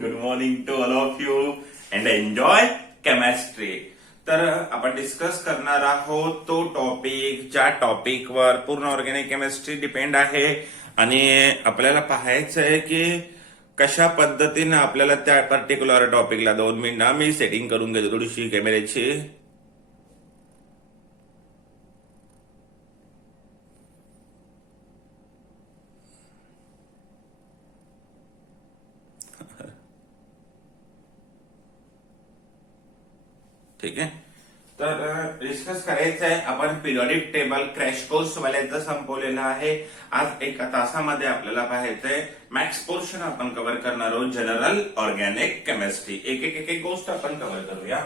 Good morning to all of you and enjoy chemistry. तर आपण discuss करणार आहोत तो टॉपिक ज्या टॉपिकवर पूर्ण ऑर्गॅनिक केमिस्ट्री डिपेंड आहे आणि आपल्याला पाहायचं आहे की कशा पद्धतीने आपल्याला त्या पर्टिक्युलर टॉपिकला 2 मिनिटं मी सेटिंग करून घेतो थोडीशी कॅमेऱ्याची. ठीक आहे, तर डिस्कस करायचं आहे. आपण पिरियडिक टेबल क्रॅश कोर्स वाल्याचं संपवलेलं आहे. आज एका तासामध्ये आपल्याला पाहायचंय मॅक्स पोर्शन आपण कव्हर करणार आहोत. जनरल ऑर्गॅनिक केमिस्ट्री एक गोष्ट आपण कव्हर करूया.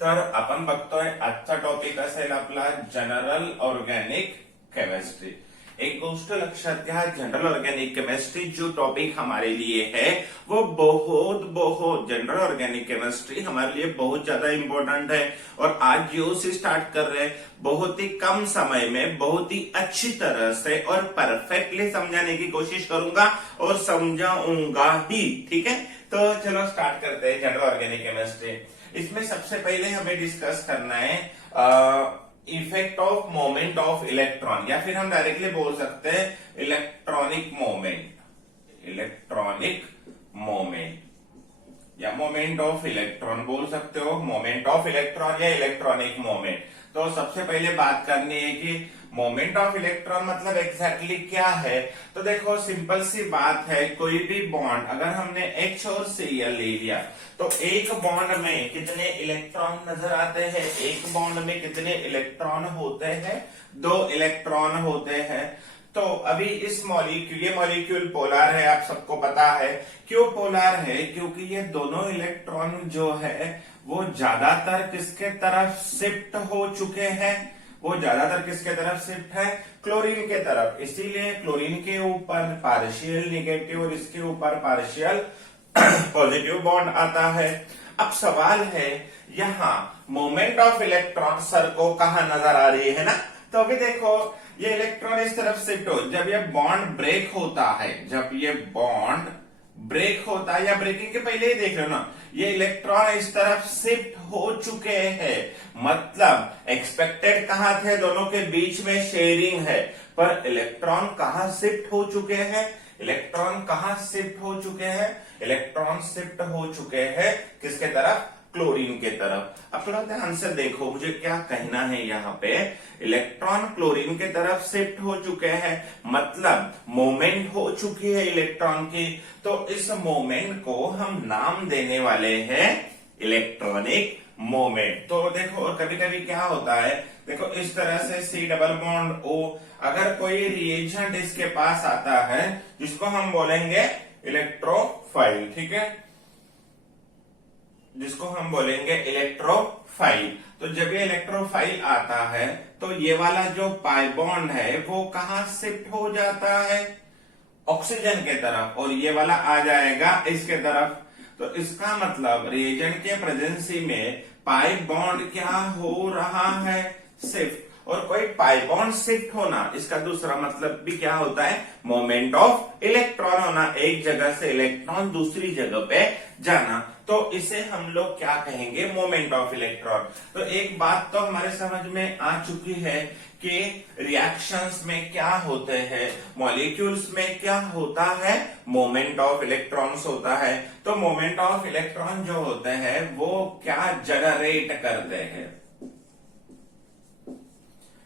तर आपण बघतोय आजचा टॉपिक असेल आपला जनरल ऑर्गेनिक केमिस्ट्री. एक गोष्ट लक्षात घ्या, जनरल ऑर्गेनिक केमिस्ट्री जो टॉपिक हमारे लिए है वो बहुत जनरल ऑर्गेनिक केमिस्ट्री हमारे लिए बहुत ज्यादा इंपॉर्टेंट है. और आज जो से स्टार्ट कर रहे हैं बहुत ही कम समय में बहुत ही अच्छी तरह से और परफेक्टली समझाने की कोशिश करूंगा और समझाऊंगा ही. ठीक है, तो चलो स्टार्ट करते हैं जनरल ऑर्गेनिक केमिस्ट्री. इसमें सबसे पहले हमें डिस्कस करना है effect of moment of electron, या फिर हम डायरेक्टली बोल सकते हैं इलेक्ट्रॉनिक मोमेंट या मोमेंट ऑफ इलेक्ट्रॉन बोल सकते हो. मोमेंट ऑफ इलेक्ट्रॉन या इलेक्ट्रॉनिक मोमेंट. तो सबसे पहले बात करनी है कि मोमेंट ऑफ इलेक्ट्रॉन मतलब एग्जैक्टली क्या है. तो देखो सिंपल सी बात है, कोई भी बॉन्ड अगर हमने H और Cl ले लिया तो एक बॉन्ड में कितने इलेक्ट्रॉन नजर आते हैं, एक बॉन्ड में कितने इलेक्ट्रॉन होते हैं, 2 इलेक्ट्रॉन होते हैं. तो अभी इस ये मॉलिक्यूल पोलर है, आप सबको पता है. क्यों पोलर है? क्योंकि ये दोनों इलेक्ट्रॉन जो है वो ज्यादातर किसके तरफ शिफ्ट हो चुके हैं, वो ज्यादातर किसके तरफ शिफ्ट है, क्लोरीन के तरफ. इसीलिए क्लोरीन के ऊपर पार्शियल निगेटिव और इसके ऊपर पार्शियल पॉजिटिव बॉन्ड आता है. अब सवाल है यहाँ मोमेंट ऑफ इलेक्ट्रॉन सर को कहाँ नजर आ रही है ना. तो अभी देखो ये इलेक्ट्रॉन इस तरफ शिफ्ट हो, जब ये बॉन्ड ब्रेक होता है, जब ये बॉन्ड ब्रेक होता है या ब्रेकिंग के पहले ही देख रहे हो ना, ये इलेक्ट्रॉन इस तरफ शिफ्ट हो चुके हैं. मतलब एक्सपेक्टेड कहाँ थे, दोनों के बीच में शेयरिंग है, पर इलेक्ट्रॉन कहाँ शिफ्ट हो चुके हैं, इलेक्ट्रॉन कहाँ शिफ्ट हो चुके हैं, इलेक्ट्रॉन शिफ्ट हो चुके हैं किसके तरफ, क्लोरीन के तरफ. अब थोड़ा ध्यान से देखो मुझे क्या कहना है यहाँ पे. इलेक्ट्रॉन क्लोरीन के तरफ शिफ्ट हो चुके हैं मतलब मोमेंट हो चुकी है इलेक्ट्रॉन की. तो इस मोमेंट को हम नाम देने वाले हैं इलेक्ट्रॉनिक मोमेंट. तो देखो कभी कभी क्या होता है, देखो इस तरह से C डबल बॉन्ड O, अगर कोई रिएजेंट इसके पास आता है जिसको हम बोलेंगे इलेक्ट्रोफाइल. ठीक है, जिसको हम बोलेंगे इलेक्ट्रोफाइल. तो जब ये इलेक्ट्रोफाइल आता है तो ये वाला जो पाई बॉन्ड है वो कहाँ शिफ्ट हो जाता है, ऑक्सीजन के तरफ, और ये वाला आ जाएगा इसके तरफ. तो इसका मतलब रिएजेंट के प्रेजेंसी में पाई बॉन्ड क्या हो रहा है, शिफ्ट. और कोई पाई बॉन्ड शिफ्ट होना इसका दूसरा मतलब भी क्या होता है, मोमेंट ऑफ इलेक्ट्रॉन होना, एक जगह से इलेक्ट्रॉन दूसरी जगह पे जाना. तो इसे हम लोग क्या कहेंगे, मोमेंट ऑफ इलेक्ट्रॉन. तो एक बात तो हमारे समझ में आ चुकी है कि रिएक्शंस में क्या होते हैं, मॉलिक्यूल्स में क्या होता है, मोमेंट ऑफ इलेक्ट्रॉन्स होता है. तो मोमेंट ऑफ इलेक्ट्रॉन जो होते हैं वो क्या जनरेट करते हैं,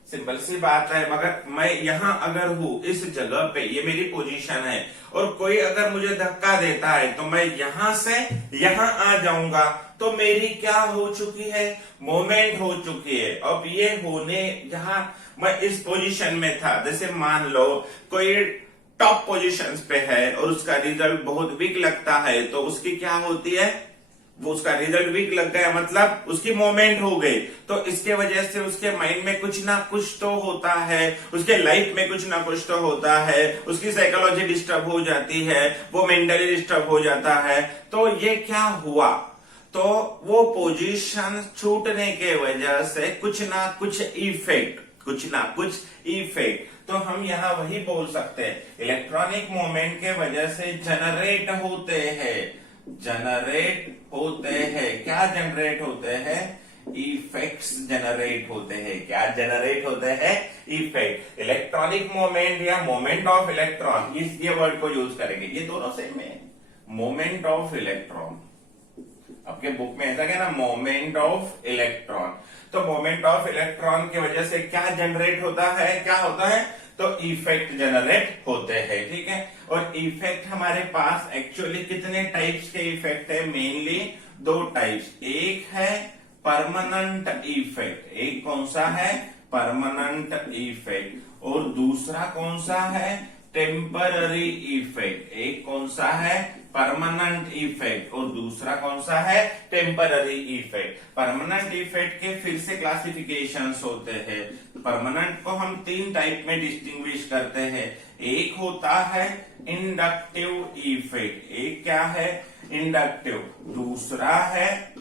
सिंपल सी बात है. मगर मैं यहां अगर हूं इस जगह पे, ये मेरी पोजीशन है, और कोई अगर मुझे धक्का देता है तो मैं यहां से यहां आ जाऊंगा, तो मेरी क्या हो चुकी है, मोमेंट हो चुकी है. अब ये होने, जहां मैं इस पोजीशन में था, जैसे मान लो कोई टॉप पोजीशंस पे है और उसका रिजल्ट बहुत वीक लगता है, तो उसकी क्या होती है, वो उसका रिजल्ट वीक लग गया मतलब उसकी मोमेंट हो गई. तो इसके वजह से उसके माइंड में कुछ ना कुछ तो होता है, उसके लाइफ में कुछ ना कुछ तो होता है, उसकी साइकोलॉजी डिस्टर्ब हो जाती है, वो मेंटली डिस्टर्ब हो जाता है. तो ये क्या हुआ, तो वो पोजीशन छूटने के वजह से कुछ ना कुछ इफेक्ट, तो हम यहाँ वही बोल सकते हैं इलेक्ट्रॉनिक मोमेंट के वजह से जनरेट होते हैं जनरेट होते हैं। क्या जनरेट होते हैं? इफेक्ट्स जनरेट होते हैं। क्या जनरेट होते हैं? इफेक्ट। इलेक्ट्रॉनिक मोमेंट या मोमेंट ऑफ इलेक्ट्रॉन, इस ये वर्ड को यूज करेंगे। ये दोनों सेम है। मोमेंट ऑफ इलेक्ट्रॉन, आपके बुक में ऐसा क्या ना, मोमेंट ऑफ इलेक्ट्रॉन। तो मोमेंट ऑफ इलेक्ट्रॉन की वजह से क्या जनरेट होता है? क्या होता है? तो इफेक्ट जनरेट होते हैं। ठीक है। और इफेक्ट हमारे पास एक्चुअली कितने टाइप्स के इफेक्ट है? मेनली दो टाइप्स। एक है परमानेंट इफेक्ट। एक कौन सा है? Permanent effect. और दूसरा कौन सा है? Temporary effect. एक कौन सा है? Permanent effect. और दूसरा कौन सा है? Temporary effect. परमानेंट इफेक्ट के फिर से क्लासिफिकेशंस होते हैं। परमानेंट को हम तीन टाइप में डिस्टिंग्विश करते हैं। एक होता है इंडक्टिव इफेक्ट। एक क्या है? इंडक्टिव। दूसरा है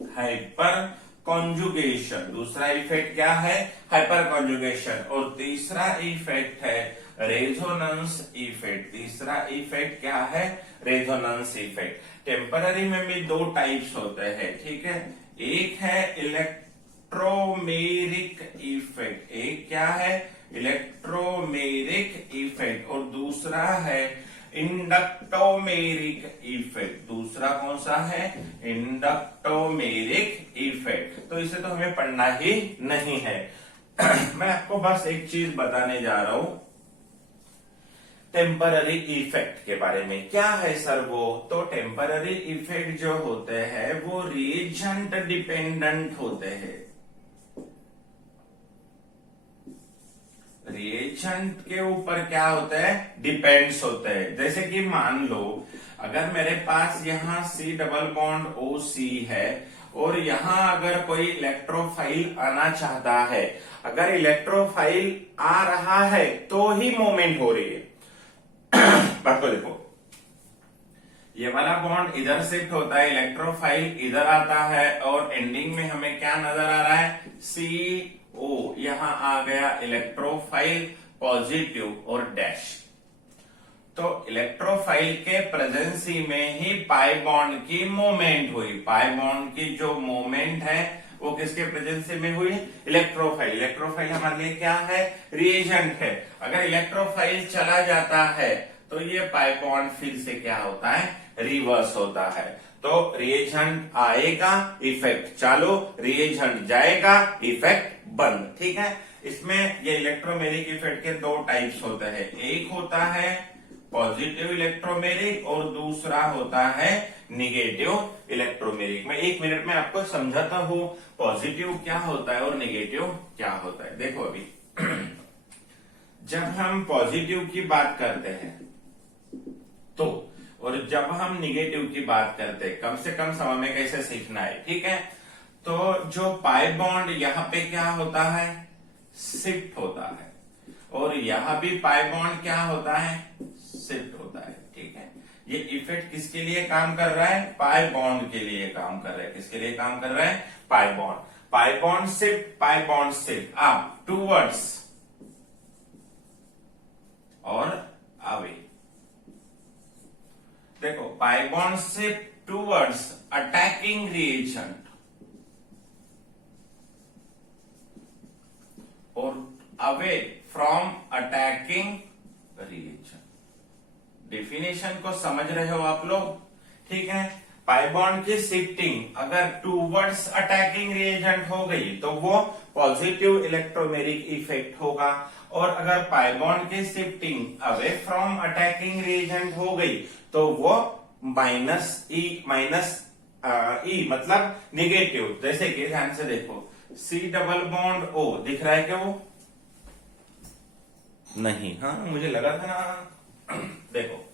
हाइपर कॉन्जुगेशन। दूसरा इफेक्ट क्या है? Hyper conjugation. और तीसरा इफेक्ट है रेजोनेंस इफेक्ट। तीसरा इफेक्ट क्या है? Resonance effect. टेम्पररी में भी दो टाइप्स होते हैं। ठीक है। एक है इलेक्ट्रोमेरिक इफेक्ट। एक क्या है? Electromeric effect. और दूसरा है इंडक्टोमेरिक इफेक्ट। दूसरा कौन सा है? Inductomeric effect. तो इसे तो हमें पढ़ना ही नहीं है। मैं आपको बस एक चीज बताने जा रहा हूं टेम्पररी इफेक्ट के बारे में। क्या है सर वो? तो टेम्पररी इफेक्ट जो होते हैं वो रिएजेंट डिपेंडेंट होते हैं। रिएजेंट के ऊपर क्या होता है? डिपेंड्स होते हैं। जैसे कि मान लो अगर मेरे पास यहाँ C डबल बॉन्ड OC है और यहाँ अगर कोई इलेक्ट्रोफाइल आना चाहता है, अगर इलेक्ट्रोफाइल आ रहा है तो ही मूवमेंट हो रही है। बात को देखो, ये वाला बॉन्ड इधर शिफ्ट होता है, इलेक्ट्रोफाइल इधर आता है और एंडिंग में हमें क्या नजर आ रहा है? CO। यहां आ गया इलेक्ट्रोफाइल पॉजिटिव और डैश। तो इलेक्ट्रोफाइल के प्रेजेंसी में ही पाई बॉन्ड की मूवमेंट हुई। पाई बॉन्ड की जो मूवमेंट है वो किसके प्रेजेंसी में हुई? इलेक्ट्रोफाइल। इलेक्ट्रोफाइल हमारे लिए क्या है? रिएजेंट है। अगर इलेक्ट्रोफाइल चला जाता है तो ये पाई बॉन्ड फिर से क्या होता है? रिवर्स होता है। तो रिएजेंट आएगा, इफेक्ट चालू, रिएजेंट जाएगा, इफेक्ट बंद। ठीक है। इसमें ये इलेक्ट्रोमेरिक इफेक्ट के दो टाइप्स होते हैं। एक होता है पॉजिटिव इलेक्ट्रोमेरिक और दूसरा होता है निगेटिव इलेक्ट्रोमेरिक। मैं 1 मिनट में आपको समझाता हूं पॉजिटिव क्या होता है और निगेटिव क्या होता है। देखो अभी जब हम पॉजिटिव की बात करते हैं तो, और जब हम निगेटिव की बात करते हैं, कम से कम समय में कैसे सीखना है। ठीक है। तो जो पाई बॉन्ड यहाँ पे क्या होता है? शिफ्ट होता है। और यहां भी पाई बॉन्ड क्या होता है? शिफ्ट होता है। ठीक है। ये इफेक्ट किसके लिए काम कर रहा है? पाई बॉन्ड के लिए काम कर रहा है। किसके लिए काम कर रहा है? Pi bond. Pi bond shift, pi bond shift up towards और अवे। देखो pi bond shift towards attacking reagent और away from attacking reagent. Definition को समझ रहे हो आप लोग? ठीक है। पाई बॉन्ड की शिफ्टिंग अगर टूवर्ड्स अटैकिंग रिएजेंट हो गई तो वो पॉजिटिव इलेक्ट्रोमेरिक इफेक्ट होगा। और अगर पाई बॉन्ड की shifting away from attacking reagent हो गई तो वो माइनस ई मतलब निगेटिव। जैसे कि ध्यान से देखो C डबल बॉन्ड O दिख रहा है क्या? वो नहीं, हाँ मुझे लगा था ना। देखो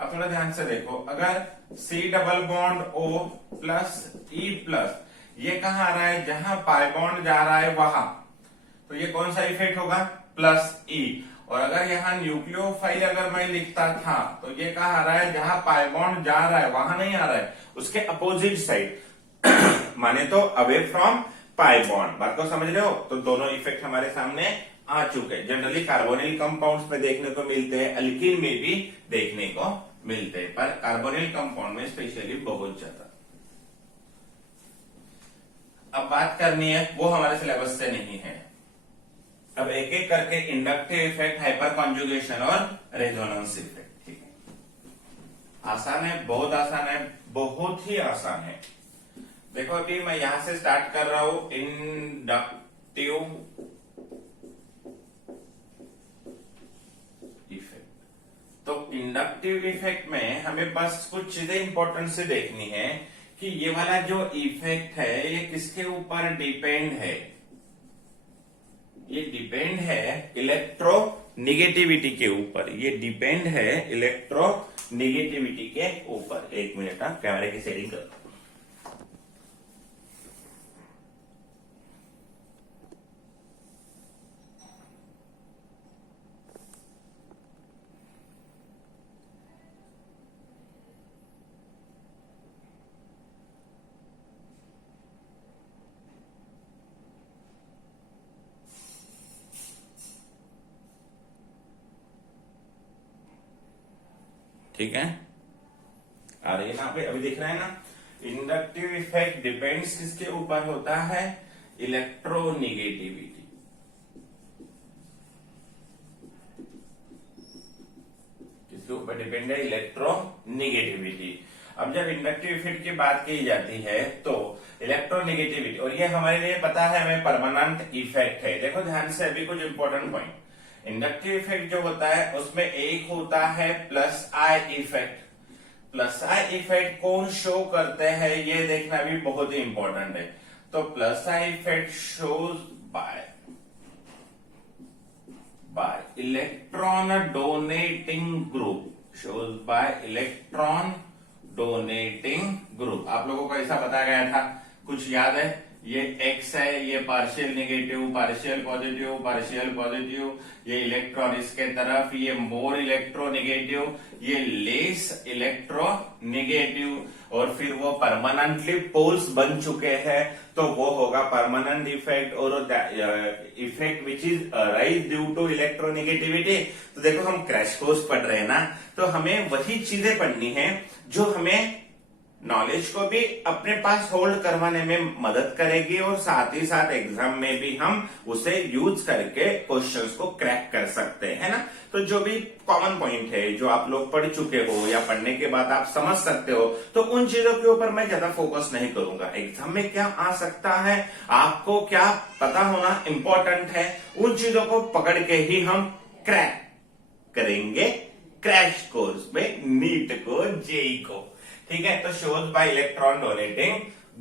अब थोड़ा ध्यान से देखो, अगर C double bond O plus E plus, ये कहाँ आ रहा है? जहां पाई बॉन्ड जा रहा है वहां, तो ये कौन सा इफेक्ट होगा? Plus E। और अगर यहाँ न्यूक्लियोफाइल अगर मैं लिखता था तो ये कहाँ आ रहा है? जहां पाई बॉन्ड जा रहा है वहां नहीं आ रहा है, उसके अपोजिट साइड माने तो अवे फ्रॉम पाई बॉन्ड। बात को समझ रहे हो? तो दोनों इफेक्ट हमारे सामने आ चुके हैं। जनरली कार्बोनिल कंपाउंड्स में देखने को मिलते हैं, अल्कीन में भी देखने को मिलते हैं, पर कार्बोनिल कंपाउंड में स्पेशली बहुत ज्यादा। अब बात करनी है, वो हमारे सिलेबस से नहीं है। अब एक एक करके इंडक्टिव इफेक्ट, हाइपर कॉन्जुगेशन और रेजोनेंस इफेक्ट। ठीक है, आसान है, बहुत आसान है, बहुत ही आसान है। देखो अभी मैं यहां से स्टार्ट कर रहा हूं, इंडक्टिव इफेक्ट। तो इंडक्टिव इफेक्ट में हमें बस कुछ चीजें इंपॉर्टेंट से देखनी है कि ये वाला जो इफेक्ट है ये किसके ऊपर डिपेंड है। ये डिपेंड है इलेक्ट्रो निगेटिविटी के ऊपर, ये डिपेंड है इलेक्ट्रो निगेटिविटी के ऊपर। एक मिनट, कैमरे की सेटिंग कर। ठीक है, आ रही है ना अभी दिख रहा है ना। इंडक्टिव इफेक्ट डिपेंड्स किसके ऊपर होता है, इलेक्ट्रोनिगेटिविटी। किसके ऊपर डिपेंड है, इलेक्ट्रोनिगेटिविटी। अब जब इंडक्टिव इफेक्ट की बात की जाती है तो इलेक्ट्रोनिगेटिविटी, और ये हमारे लिए पता है हमें परमानेंट इफेक्ट है। देखो ध्यान से अभी कुछ इंपॉर्टेंट पॉइंट, इंडक्टिव इफेक्ट जो होता है उसमें एक होता है plus I effect. Plus I effect कौन शो करते हैं ये देखना भी बहुत ही इंपॉर्टेंट है। तो plus I effect shows by electron donating group, shows by electron donating group. आप लोगों को ऐसा बताया गया था, कुछ याद है? ये X है, ये partial negative, partial positive, partial positive, ये इलेक्ट्रॉन इसके तरफ, ये मोर इलेक्ट्रोनेगेटिव, ये लेस इलेक्ट्रोनेगेटिव, और फिर वो परमानेंटली पोल्स बन चुके हैं तो वो होगा परमानेंट इफेक्ट, और effect which is rise due to electronegativity. तो देखो हम क्रैश कोर्स पढ़ रहे हैं ना, तो हमें वही चीजें पढ़नी है जो हमें नॉलेज को भी अपने पास होल्ड करवाने में मदद करेगी, और साथ ही साथ एग्जाम में भी हम उसे यूज करके क्वेश्चंस को क्रैक कर सकते हैं, है ना। तो जो भी कॉमन पॉइंट है जो आप लोग पढ़ चुके हो या पढ़ने के बाद आप समझ सकते हो, तो उन चीजों के ऊपर मैं ज्यादा फोकस नहीं करूंगा। एग्जाम में क्या आ सकता है, आपको क्या पता होना इंपॉर्टेंट है, उन चीजों को पकड़ के ही हम क्रैक करेंगे क्रैश कोर्स में, नीट को, जेई को। ठीक है, तो shows by electron donating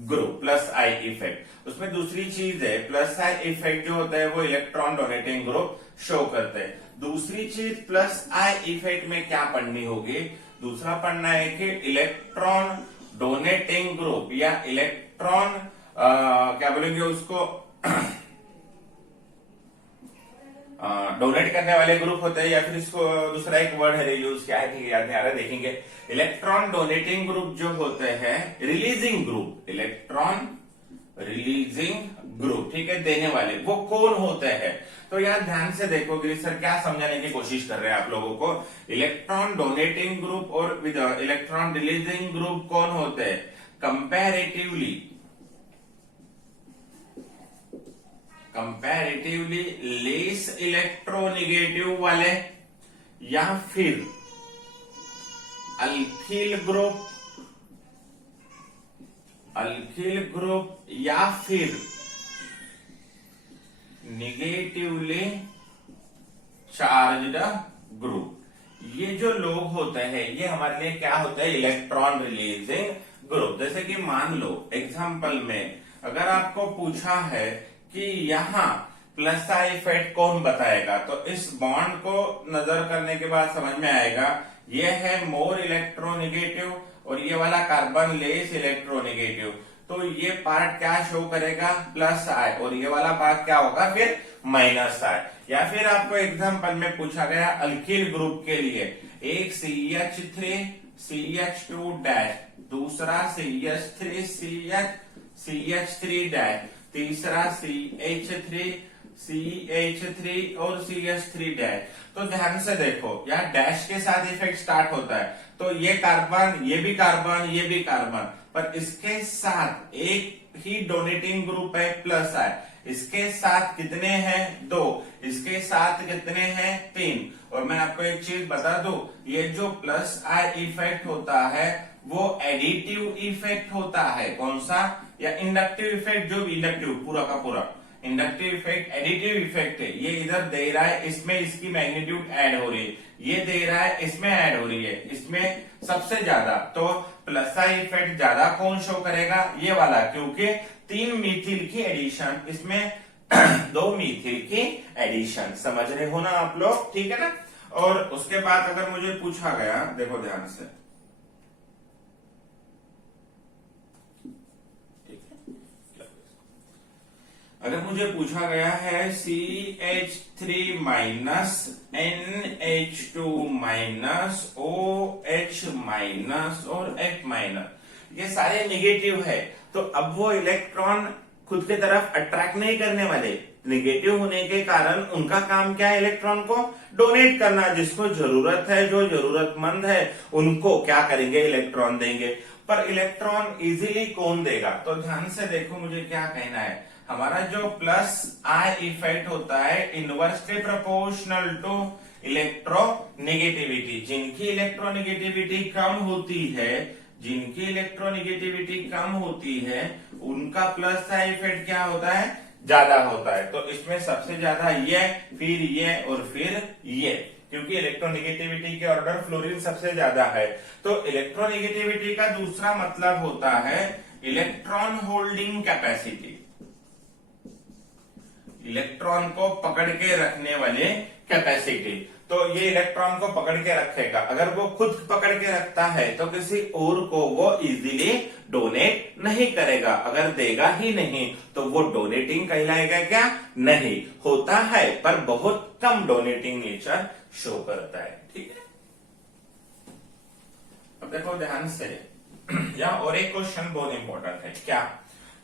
group, plus I effect. उसमें दूसरी चीज है, प्लस आई इफेक्ट जो होता है वो इलेक्ट्रॉन डोनेटिंग ग्रुप शो करते हैं। दूसरी चीज प्लस आई इफेक्ट में क्या पढ़नी होगी, दूसरा पढ़ना है कि इलेक्ट्रॉन डोनेटिंग ग्रुप या इलेक्ट्रॉन क्या बोलेंगे उसको डोनेट करने वाले ग्रुप होते हैं, या फिर इसको दूसरा एक वर्ड है यूज क्या है, ठीक है, याद नहीं आ रहा, देखेंगे। इलेक्ट्रॉन डोनेटिंग ग्रुप जो होते हैं releasing group, electron releasing group, ठीक है, देने वाले वो कौन होते हैं। तो यार ध्यान से देखो गिरीश सर क्या समझाने की कोशिश कर रहे हैं आप लोगों को। इलेक्ट्रॉन डोनेटिंग ग्रुप और विद इलेक्ट्रॉन रिलीजिंग ग्रुप कौन होते हैं, कंपैरेटिवली लेस इलेक्ट्रोनेगेटिव वाले, या फिर अल्किल ग्रुप, या फिर निगेटिवली चार्ज्ड ग्रुप। ये जो लोग होते हैं ये हमारे लिए क्या होते हैं, इलेक्ट्रॉन रिलीजिंग ग्रुप। जैसे कि मान लो एग्जांपल में अगर आपको पूछा है कि यहाँ प्लस आई इफेक्ट कौन बताएगा, तो इस बॉन्ड को नजर करने के बाद समझ में आएगा ये है मोर इलेक्ट्रोनेगेटिव और ये वाला कार्बन लेस इलेक्ट्रोनेगेटिव। तो ये पार्ट क्या शो करेगा, प्लस आई, और ये वाला पार्ट क्या होगा फिर माइनस आई। या फिर आपको एग्जांपल में पूछा गया अल्किल ग्रुप के लिए, एक CH3 CH2 डैश, दूसरा CH3 CH3 डैश, तीसरा CH3 CH3 और CH3 डैश। तो ध्यान से देखो, यहाँ डैश के साथ इफेक्ट स्टार्ट होता है, तो ये कार्बन, ये भी कार्बन, ये भी कार्बन, पर इसके साथ एक ही डोनेटिंग ग्रुप है प्लस आई। इसके साथ कितने हैं? 2। इसके साथ कितने हैं? 3। और मैं आपको एक चीज बता दूं, ये जो प्लस आई इफेक्ट होता है वो एडिटिव इफेक्ट होता है। कौन सा? या इंडक्टिव इफेक्ट, जो इंडक्टिव पूरा का पूरा इंडक्टिव इफेक्ट एडिटिव इफेक्ट है। ये इधर दे रहा है, इसमें इसकी मैग्नीट्यूड ऐड हो रही है, ये दे रहा है, इसमें ऐड हो रही है, इसमें सबसे ज्यादा। तो प्लस आई इफेक्ट ज्यादा कौन शो करेगा? ये वाला, क्योंकि 3 मीथिल की एडिशन, इसमें 2 मीथिल की एडिशन। समझ रहे हो ना आप लोग? ठीक है ना। और उसके बाद अगर मुझे पूछा गया, देखो ध्यान से, अगर मुझे पूछा गया है CH3 minus NH2 minus OH minus और H माइनस, ये सारे निगेटिव है, तो अब वो इलेक्ट्रॉन खुद के तरफ अट्रैक्ट नहीं करने वाले। निगेटिव होने के कारण उनका काम क्या है? इलेक्ट्रॉन को डोनेट करना। जिसको जरूरत है, जो जरूरतमंद है, उनको क्या करेंगे? इलेक्ट्रॉन देंगे। पर इलेक्ट्रॉन इजीली कौन देगा? तो ध्यान से देखो, मुझे क्या कहना है, हमारा जो प्लस आई इफेक्ट होता है इनवर्सली प्रोपोर्शनल टू इलेक्ट्रोनेगेटिविटी। जिनकी इलेक्ट्रोनेगेटिविटी कम होती है, जिनकी इलेक्ट्रोनेगेटिविटी कम होती है, उनका प्लस आई इफेक्ट क्या होता है? ज्यादा होता है। तो इसमें सबसे ज्यादा ये, फिर ये और फिर ये, क्योंकि इलेक्ट्रोनेगेटिविटी के ऑर्डर फ्लोरीन सबसे ज्यादा है। तो इलेक्ट्रोनेगेटिविटी का दूसरा मतलब होता है इलेक्ट्रॉन होल्डिंग कैपेसिटी, इलेक्ट्रॉन को पकड़ के रखने वाले कैपेसिटी। तो ये इलेक्ट्रॉन को पकड़ के रखेगा। अगर वो खुद पकड़ के रखता है तो किसी और को वो इजीली डोनेट नहीं करेगा। अगर देगा ही नहीं तो वो डोनेटिंग कहलाएगा क्या? नहीं होता है, पर बहुत कम डोनेटिंग नेचर शो करता है। ठीक है। अब देखो ध्यान से, यहाँ और एक क्वेश्चन बहुत इंपॉर्टेंट है। क्या?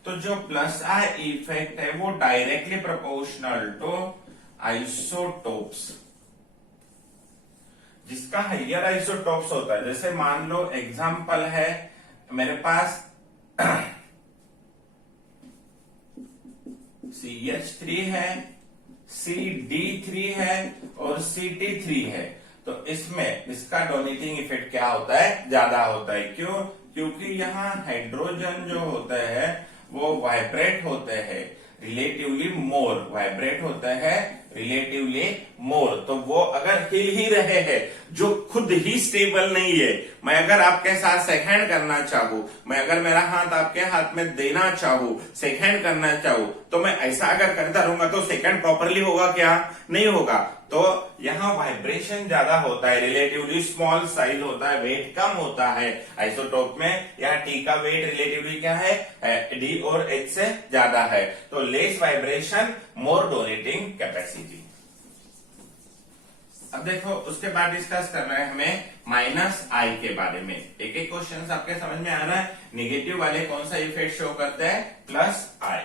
तो जो प्लस आई इफेक्ट है वो डायरेक्टली प्रोपोर्शनल टू आइसोटोप्स, जिसका हाइयर आइसोटोप्स होता है। जैसे मान लो एग्जांपल है, मेरे पास CH3 है, CD3 है और CT3 है। तो इसमें इसका डोनेटिंग इफेक्ट क्या होता है? ज्यादा होता है। क्यों? क्योंकि यहाँ हाइड्रोजन जो होता है वो वाइब्रेट होते हैं रिलेटिवली मोर, वाइब्रेट होता है रिलेटिवली मोर। तो वो अगर हिल ही रहे हैं, जो खुद ही स्टेबल नहीं है, मैं अगर आपके साथ शेक हैंड करना चाहूं, मैं अगर मेरा हाथ आपके हाथ में देना चाहूं, शेक हैंड करना चाहूं, तो मैं ऐसा अगर करता रहूंगा तो शेक हैंड प्रॉपरली होगा क्या? नहीं होगा। तो यहाँ वाइब्रेशन ज्यादा होता है, रिलेटिवली स्मॉल साइज होता है, वेट कम होता है आइसोटोप में। यहाँ टी का वेट रिलेटिवली क्या है? डी और एच से ज्यादा है। तो लेस वाइब्रेशन, मोर डोनेटिंग कैपेसिटी। अब देखो, उसके बाद डिस्कस करना है हमें माइनस आई के बारे में। एक एक क्वेश्चन आपके समझ में आ रहा है। निगेटिव वाले कौन सा इफेक्ट शो करते हैं? प्लस आई।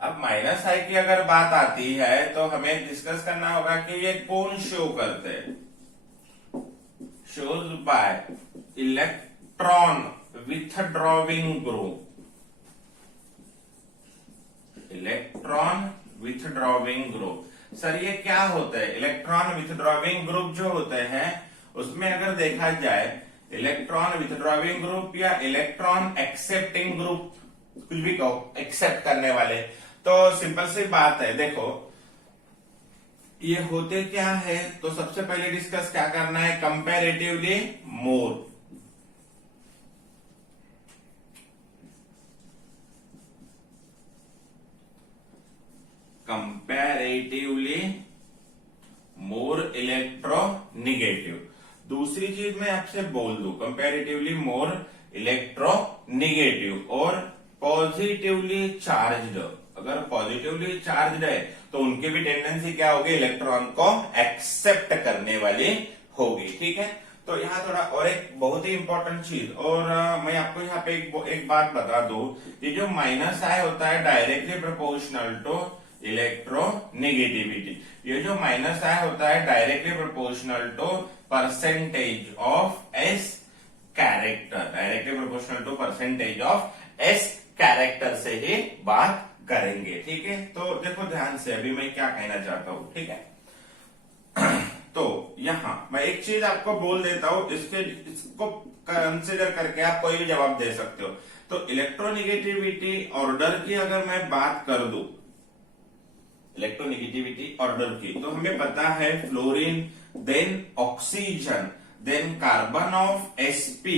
अब माइनस आई की अगर बात आती है तो हमें डिस्कस करना होगा कि ये कौन शो करते हैं। Shows by electron withdrawing group, electron withdrawing group. Sir ये क्या होता है? इलेक्ट्रॉन विथड्रॉविंग ग्रुप जो होते हैं उसमें अगर देखा जाए इलेक्ट्रॉन विथड्रॉविंग ग्रुप या इलेक्ट्रॉन एक्सेप्टिंग ग्रुप, कुछ भी कहो, एक्सेप्ट करने वाले, तो सिंपल सी बात है। देखो ये होते क्या है, तो सबसे पहले डिस्कस क्या करना है? कंपैरेटिवली मोर, कंपैरेटिवली मोर इलेक्ट्रोनेगेटिव। दूसरी चीज मैं आपसे बोल दूं, कंपैरेटिवली मोर इलेक्ट्रोनेगेटिव और पॉजिटिवली चार्ज्ड। अगर पॉजिटिवली चार्ज्ड है तो उनकी भी टेंडेंसी क्या होगी? इलेक्ट्रॉन को एक्सेप्ट करने वाली होगी। ठीक है। तो तो यहाँ थोड़ा और एक बहुत ही इंपॉर्टेंट चीज, और मैं आपको यहाँ पे एक बात बता दूं, ये जो माइनस आई होता है डायरेक्टली प्रोपोर्शनल टू इलेक्ट्रोनेगेटिविटी। ये जो माइनस आई होता है directly proportional to percentage of S character, directly proportional to percentage of S character से ही बात करेंगे। ठीक है, तो देखो ध्यान से अभी मैं क्या कहना चाहता हूं। ठीक है, तो यहां मैं एक चीज आपको बोल देता हूं, इसको कंसिडर करके आप कोई भी जवाब दे सकते हो। तो इलेक्ट्रोनेगेटिविटी ऑर्डर की अगर मैं बात कर दूं, इलेक्ट्रोनेगेटिविटी ऑर्डर की, तो हमें पता है fluorine, then oxygen, then carbon of sp,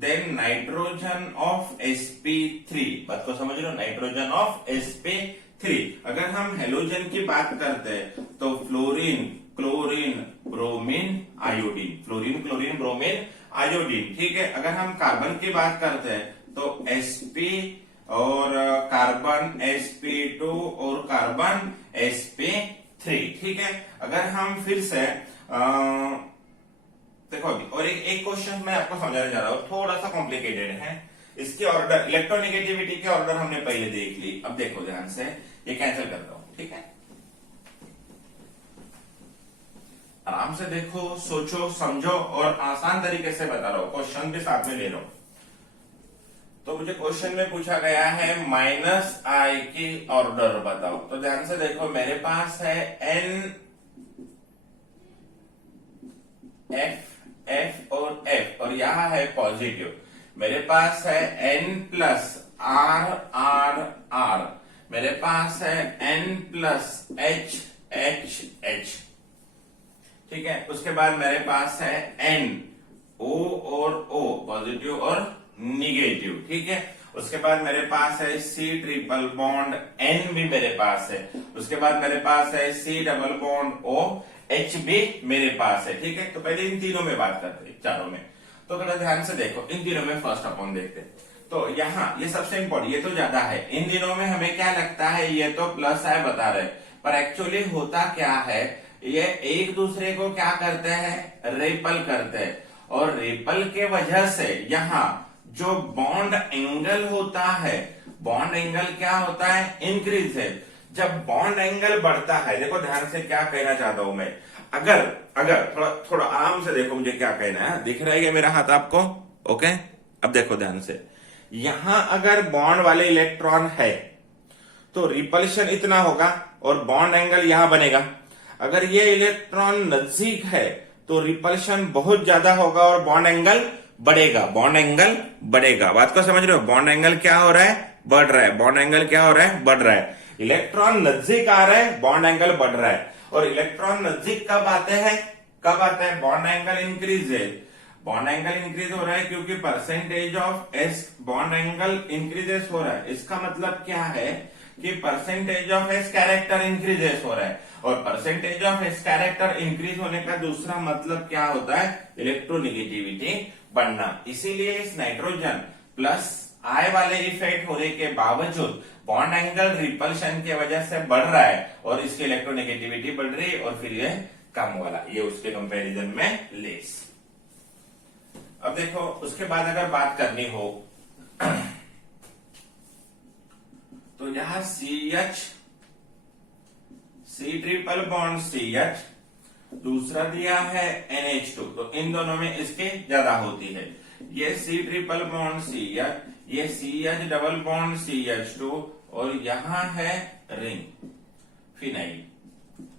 then nitrogen of sp3। बात को समझ रहे हो, नाइट्रोजन ऑफ sp3। अगर हम हेलोजन की बात करते हैं तो fluorine, chlorine, bromine, iodine, fluorine, chlorine, bromine, iodine. ठीक है, अगर हम कार्बन की बात करते हैं तो sp और कार्बन sp2 और कार्बन sp3। ठीक है, अगर हम फिर से देखो अभी और एक क्वेश्चन मैं आपको समझाने जा रहा हूं, थोड़ा सा कॉम्प्लिकेटेड है। इसके ऑर्डर, इलेक्ट्रोनेगेटिविटी के ऑर्डर हमने पहले देख ली। अब देखो ध्यान से, ये कैंसिल करता हूं। ठीक है, आराम से देखो, सोचो, समझो, और आसान तरीके से बता रहा हूं, क्वेश्चन भी साथ में ले लो। तो मुझे क्वेश्चन में पूछा गया है माइनस आई की ऑर्डर बताओ। तो ध्यान से देखो, मेरे पास है एन, एफ और एफ, और यहां है पॉजिटिव। मेरे पास है N plus R R R, मेरे पास है N plus H H H. ठीक है, उसके बाद मेरे पास है एन, ओ और ओ, पॉजिटिव और निगेटिव। ठीक है, उसके बाद मेरे पास है सी ट्रिपल बॉन्ड एन भी मेरे पास है। उसके बाद मेरे पास है C double bond O H भी मेरे पास है। ठीक है, तो पहले इन तीनों में बात करते हैं, चारों में। तो थोड़ा ध्यान से देखो, इन तीनों में फर्स्ट अपन देखते हैं। तो यहाँ ये सबसे इंपॉर्टेंट, ये तो ज्यादा है। इन दिनों में हमें क्या लगता है, ये तो प्लस है बता रहे, पर एक्चुअली होता क्या है, ये एक दूसरे को क्या करते हैं, रेपल करते हैं, और रेपल के वजह से यहाँ जो बॉन्ड एंगल होता है, बॉन्ड एंगल क्या होता है, इंक्रीज है। जब बॉन्ड एंगल बढ़ता है, देखो ध्यान से क्या कहना चाहता हूं मैं, अगर थोड़ा आराम से देखो मुझे क्या कहना है, दिख रहा है क्या मेरा हाथ आपको? ओके, अब देखो ध्यान से, यहां अगर बॉन्ड वाले इलेक्ट्रॉन है तो रिपल्शन इतना होगा और बॉन्ड एंगल यहां बनेगा। अगर ये इलेक्ट्रॉन नजदीक है तो रिपल्शन बहुत ज्यादा होगा और बॉन्ड एंगल बढ़ेगा, बॉन्ड एंगल बढ़ेगा। बात को समझ रहे हो, बॉन्ड एंगल क्या हो रहा है, बढ़ रहा है, बॉन्ड एंगल क्या हो रहा है, बढ़ रहा है। इलेक्ट्रॉन नजदीक आ रहा है, बॉन्ड एंगल बढ़ रहा है। और इलेक्ट्रॉन नजदीक कब आते हैं, कब आते हैं, बॉन्ड एंगल इंक्रीज है। बॉन्ड एंगल इंक्रीज हो रहा है क्योंकि percentage of S, bond angle increases हो रहा है। इसका मतलब क्या है कि percentage of S character increases हो रहा है, और percentage of S character increase होने का दूसरा मतलब क्या होता है, इलेक्ट्रोनेगेटिविटी बढ़ना। इसीलिए इस नाइट्रोजन प्लस आई वाले इफेक्ट होने के बावजूद बॉन्ड एंगल रिपल्शन की वजह से बढ़ रहा है और इसकी इलेक्ट्रोनेगेटिविटी बढ़ रही है, और फिर ये कम वाला, ये उसके कंपैरिजन में लेस। अब देखो उसके बाद अगर बात करनी हो तो यहां CH, C triple bond CH, दूसरा दिया है NH2, तो इन दोनों में इसके ज्यादा होती है। ये C ट्रिपल बॉन्ड CH, ये CH डबल बॉन्ड CH2, और यहां है रिंग फिनाइल।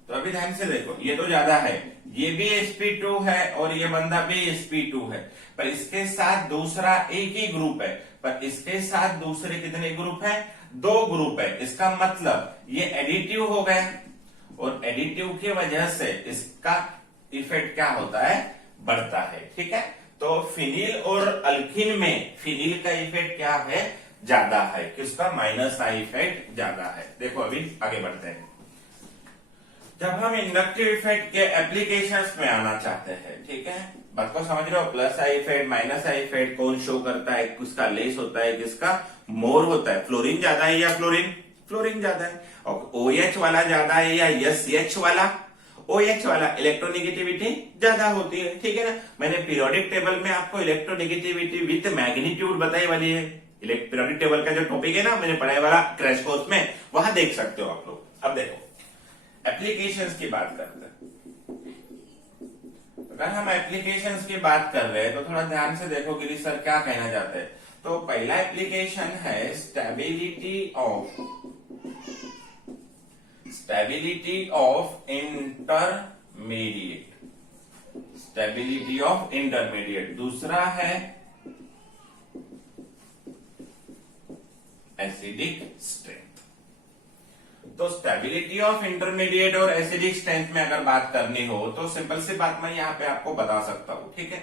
तो अभी ध्यान से देखो, ये तो ज्यादा है, ये भी sp2 है और ये बंदा भी sp2 है, पर इसके साथ दूसरा एक ही ग्रुप है, पर इसके साथ दूसरे कितने ग्रुप है, 2 ग्रुप है। इसका मतलब ये एडिटिव हो गया, और एडिटिव की वजह से इसका इफेक्ट क्या होता है, बढ़ता है। ठीक है, तो फिनिल और अल्किन में फिनिल का इफेक्ट क्या है, ज्यादा है, किसका, माइनस आई इफेक्ट ज्यादा है। देखो अभी आगे बढ़ते हैं। जब हम इंडक्टिव इफेक्ट के एप्लीकेशंस में आना चाहते हैं, ठीक है, बात को समझ रहे हो, plus I effect, minus I effect कौन शो करता है, किसका लेस होता है, किसका मोर होता है, फ्लोरीन ज्यादा है या फ्लोरीन, फ्लोरीन ज्यादा है, और OH वाला ज्यादा है या SH वाला, OH वाला इलेक्ट्रोनेगेटिविटी ज्यादा होती है, ठीक है ना। मैंने पीरियोडिक टेबल में आपको इलेक्ट्रोनेगेटिविटी विद मैग्नीट्यूड बताई वाली है। पीरियोडिक टेबल का जो टॉपिक है ना, मैंने पढ़ाई वाला क्रैश कोर्स में, वहां देख सकते हो आप लोग। अब देखो एप्लीकेशंस की बात करते हैं। अगर हम एप्लीकेशंस की बात कर रहे हैं तो थोड़ा ध्यान से देखो गिरी सर क्या कहना चाहते हैं। तो पहला एप्लीकेशन है स्टेबिलिटी ऑफ इंटरमीडिएट। दूसरा है एसिडिक स्ट्रेंथ। तो स्टेबिलिटी ऑफ इंटरमीडिएट और एसिडिक स्ट्रेंथ में अगर बात करनी हो तो सिंपल सी बात मैं यहाँ पे आपको बता सकता हूं, ठीक है।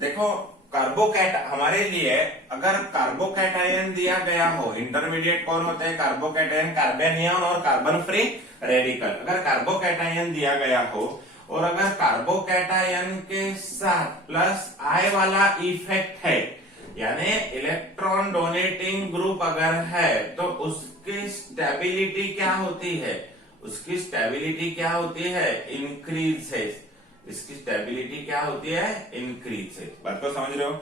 देखो हमारे लिए अगर कार्बोकैटायन दिया गया हो, इंटरमीडिएट कौन होते हैं, कार्बोकैटायन, कार्बेनियन और कार्बन फ्री रेडिकल। अगर कार्बोकैटायन दिया गया हो और अगर कार्बोकैटायन के साथ प्लस आई वाला इफेक्ट है, यानी इलेक्ट्रॉन डोनेटिंग ग्रुप अगर है, तो उसकी स्टेबिलिटी क्या होती है, इंक्रीज है। इसकी स्टेबिलिटी क्या होती है, इंक्रीज है। बात को समझ रहे हो।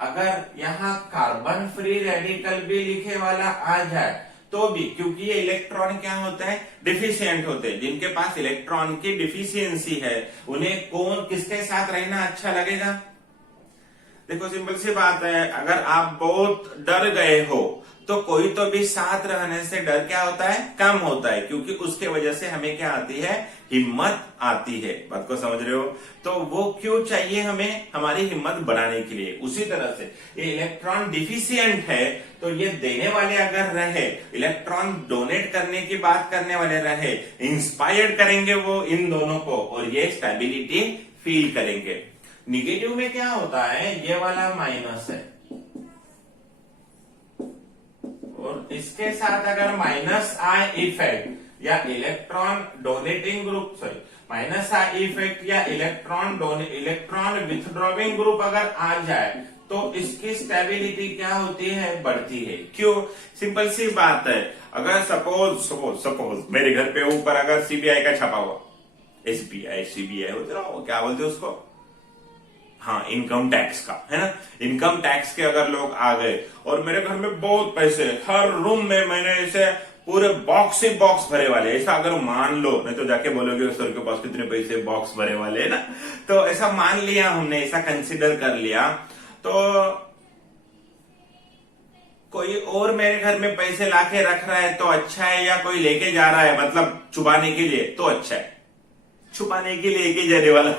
अगर यहाँ कार्बन फ्री रेडिकल भी लिखे वाला आ जाए तो भी, क्योंकि ये इलेक्ट्रॉन क्या होते हैं, डिफिशियंट होते हैं। जिनके पास इलेक्ट्रॉन की डिफिशियंसी है उन्हें किसके साथ रहना अच्छा लगेगा। देखो सिंपल सी बात है, अगर आप बहुत डर गए हो तो कोई तो भी साथ रहने से डर क्या होता है, कम होता है, क्योंकि उसके वजह से हमें क्या आती है, हिम्मत आती है। बात को समझ रहे हो। तो वो क्यों चाहिए हमें, हमारी हिम्मत बढ़ाने के लिए। उसी तरह से ये इलेक्ट्रॉन डिफिशियंट है तो ये देने वाले अगर रहे, इलेक्ट्रॉन डोनेट करने की बात करने वाले रहे, इंस्पायर्ड करेंगे वो इन दोनों को और ये स्टेबिलिटी फील करेंगे। निगेटिव में क्या होता है, ये वाला माइनस है और इसके साथ अगर माइनस आई इफेक्ट या electron donating group, minus I effect या इलेक्ट्रॉन विथड्रॉविंग ग्रुप अगर आ जाए तो इसकी स्टेबिलिटी क्या होती है, बढ़ती है। क्यों, सिंपल सी बात है। अगर सपोज मेरे घर पे ऊपर अगर सीबीआई का छपा हुआ, सीबीआई होता है, क्या बोलते हैं उसको, हाँ, इनकम टैक्स का, है ना। इनकम टैक्स के अगर लोग आ गए और मेरे घर में बहुत पैसे, हर रूम में मैंने ऐसे पूरे बॉक्स ही बॉक्स भरे वाले, ऐसा अगर मान लो, नहीं तो जाके बोलोगे सर के पास कितने पैसे, बॉक्स भरे वाले, है ना। तो ऐसा मान लिया हमने, ऐसा कंसिडर कर लिया, तो कोई और मेरे घर में पैसे लाके रख रहा है तो अच्छा है, या कोई लेके जा रहा है मतलब छुपाने के लिए तो अच्छा है, छुपाने के लिए लेके जाने वाला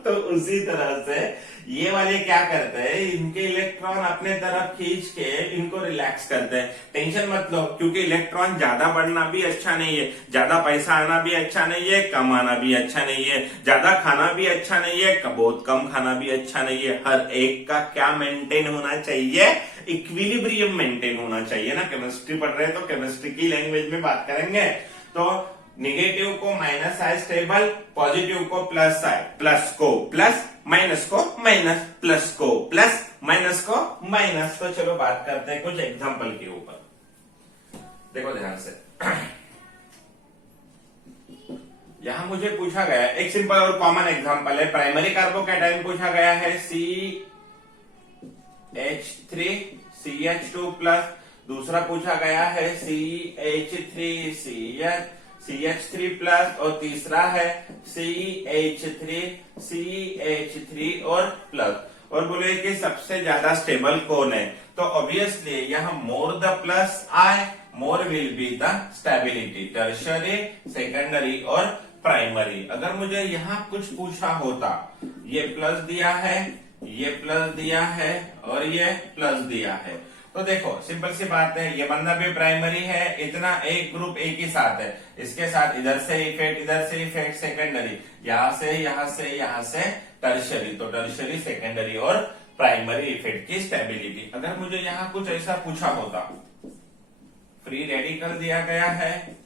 तो उसी तरह से ये वाले क्या करते हैं, इनके इलेक्ट्रॉन अपने तरफ खींच के इनको रिलैक्स करते हैं। टेंशन मत लो, क्योंकि इलेक्ट्रॉन ज्यादा बढ़ना भी अच्छा नहीं है, ज्यादा पैसा आना भी अच्छा नहीं है, कम आना भी अच्छा नहीं है, ज्यादा खाना भी अच्छा नहीं है, बहुत कम खाना भी अच्छा नहीं है। हर एक का क्या मेंटेन होना चाहिए, इक्विलिब्रियम मेंटेन होना चाहिए ना। केमिस्ट्री पढ़ रहे हैं तो केमिस्ट्री की लैंग्वेज में बात करेंगे। तो निगेटिव को माइनस आई स्टेबल, पॉजिटिव को प्लस आई, प्लस को प्लस, माइनस को माइनस, प्लस को प्लस, माइनस को माइनस। तो चलो बात करते हैं कुछ एग्जांपल के ऊपर। देखो ध्यान से, यहां मुझे पूछा गया एक सिंपल और कॉमन एग्जांपल है। प्राइमरी कार्बोकैटायन पूछा गया है CH3 CH2 प्लस, दूसरा पूछा गया है CH3 प्लस, और तीसरा है CH3 और प्लस। और बोले कि सबसे ज्यादा स्टेबल कौन है, तो ऑब्वियसली यहाँ more the plus I, more will be the stability, tertiary, secondary और प्राइमरी। अगर मुझे यहाँ कुछ पूछा होता, ये प्लस दिया है, ये प्लस दिया है और ये प्लस दिया है, तो देखो सिंपल सी बात है, ये बंदा भी प्राइमरी है, इतना एक ग्रुप एक ही साथ है, इसके साथ इधर से इफेक्ट, इधर से इफेक्ट, सेकेंडरी, यहां से यहां से यहां से टर्शियरी, तो टर्शियरी, सेकेंडरी और प्राइमरी इफेक्ट की स्टेबिलिटी। अगर मुझे यहाँ कुछ ऐसा पूछा होता, फ्री रेडिकल दिया गया है,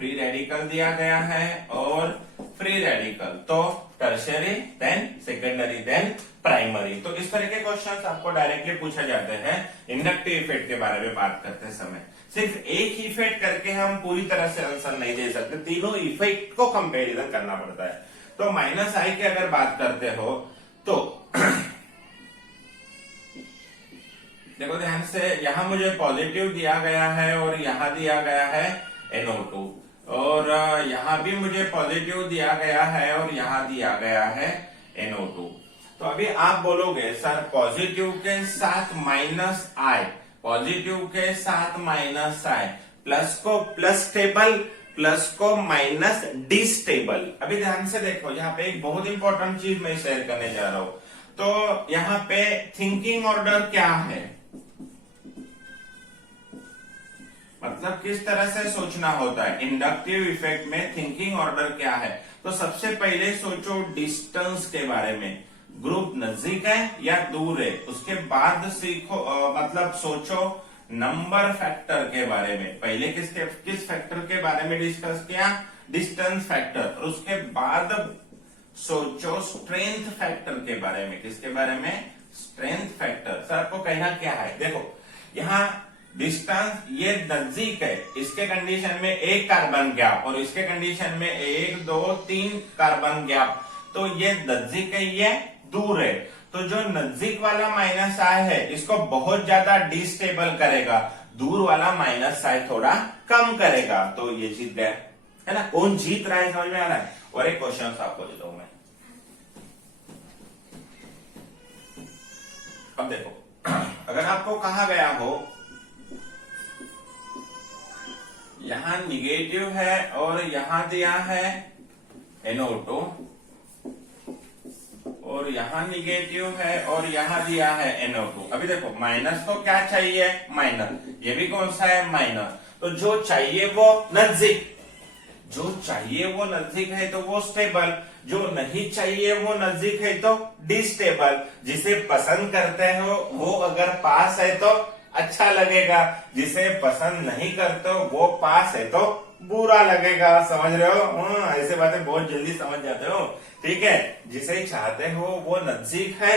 फ्री रेडिकल दिया गया है और फ्री रेडिकल, तो tertiary then secondary then primary. तो इस तरह के क्वेश्चंस आपको डायरेक्टली पूछा जाते हैं इंडक्टिव इफेक्ट के बारे में बात करते समय। सिर्फ एक ही इफेक्ट करके हम पूरी तरह से आंसर नहीं दे सकते, तीनों इफेक्ट को कंपेरिजन करना पड़ता है। तो माइनस आई की अगर बात करते हो तो देखो ध्यान से, यहां मुझे पॉजिटिव दिया गया है और यहां दिया गया है NO2, और यहां भी मुझे पॉजिटिव दिया गया है और यहां दिया गया है NO2। तो अभी आप बोलोगे सर पॉजिटिव के साथ माइनस आई, पॉजिटिव के साथ माइनस आई, प्लस को प्लस स्टेबल, प्लस को माइनस डिस्टेबल। अभी ध्यान से देखो, यहाँ पे एक बहुत इंपॉर्टेंट चीज मैं शेयर करने जा रहा हूं। तो यहाँ पे थिंकिंग ऑर्डर क्या है, मतलब किस तरह से सोचना होता है इंडक्टिव इफेक्ट में, थिंकिंग ऑर्डर क्या है। तो सबसे पहले सोचो डिस्टेंस के बारे में, ग्रुप नजदीक है या दूर है। उसके बाद सीखो मतलब सोचो नंबर फैक्टर के बारे में। पहले किस फैक्टर के बारे में डिस्कस किया, डिस्टेंस फैक्टर, और उसके बाद सोचो स्ट्रेंथ फैक्टर के बारे में। किसके बारे में, स्ट्रेंथ फैक्टर। सर आपको कहना क्या है, देखो यहाँ डिस्टेंस ये नजदीक है, इसके कंडीशन में एक कार्बन गैप और इसके कंडीशन में 1 2 3 कार्बन गैप, तो ये नजदीक है ये दूर है। तो जो नजदीक वाला माइनस आई है इसको बहुत ज्यादा डिस्टेबल करेगा, दूर वाला माइनस आई थोड़ा कम करेगा। तो ये जीत गया है ना। कौन जीत रहा है समझ में आ रहा है। और एक क्वेश्चन आपको देता हूं मैं, अब देखो अगर आपको कहा गया हो यहां निगेटिव है और यहां दिया है NO2, और यहां निगेटिव है और यहां दिया है NO2। अभी देखो माइनस को क्या चाहिए, माइनस, ये भी कौन सा है, माइनस। तो जो चाहिए वो नजदीक, जो चाहिए वो नजदीक है तो वो स्टेबल, जो नहीं चाहिए वो नजदीक है तो डिस्टेबल। जिसे पसंद करते हो वो अगर पास है तो अच्छा लगेगा, जिसे पसंद नहीं करते हो वो पास है तो बुरा लगेगा। समझ रहे हो, ऐसे बातें बहुत जल्दी समझ जाते हो। ठीक है, जिसे चाहते हो वो नजदीक है,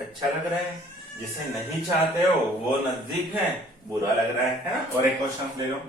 अच्छा लग रहा है, जिसे नहीं चाहते हो वो नजदीक है, बुरा लग रहा है ना। और एक क्वेश्चन ले लो,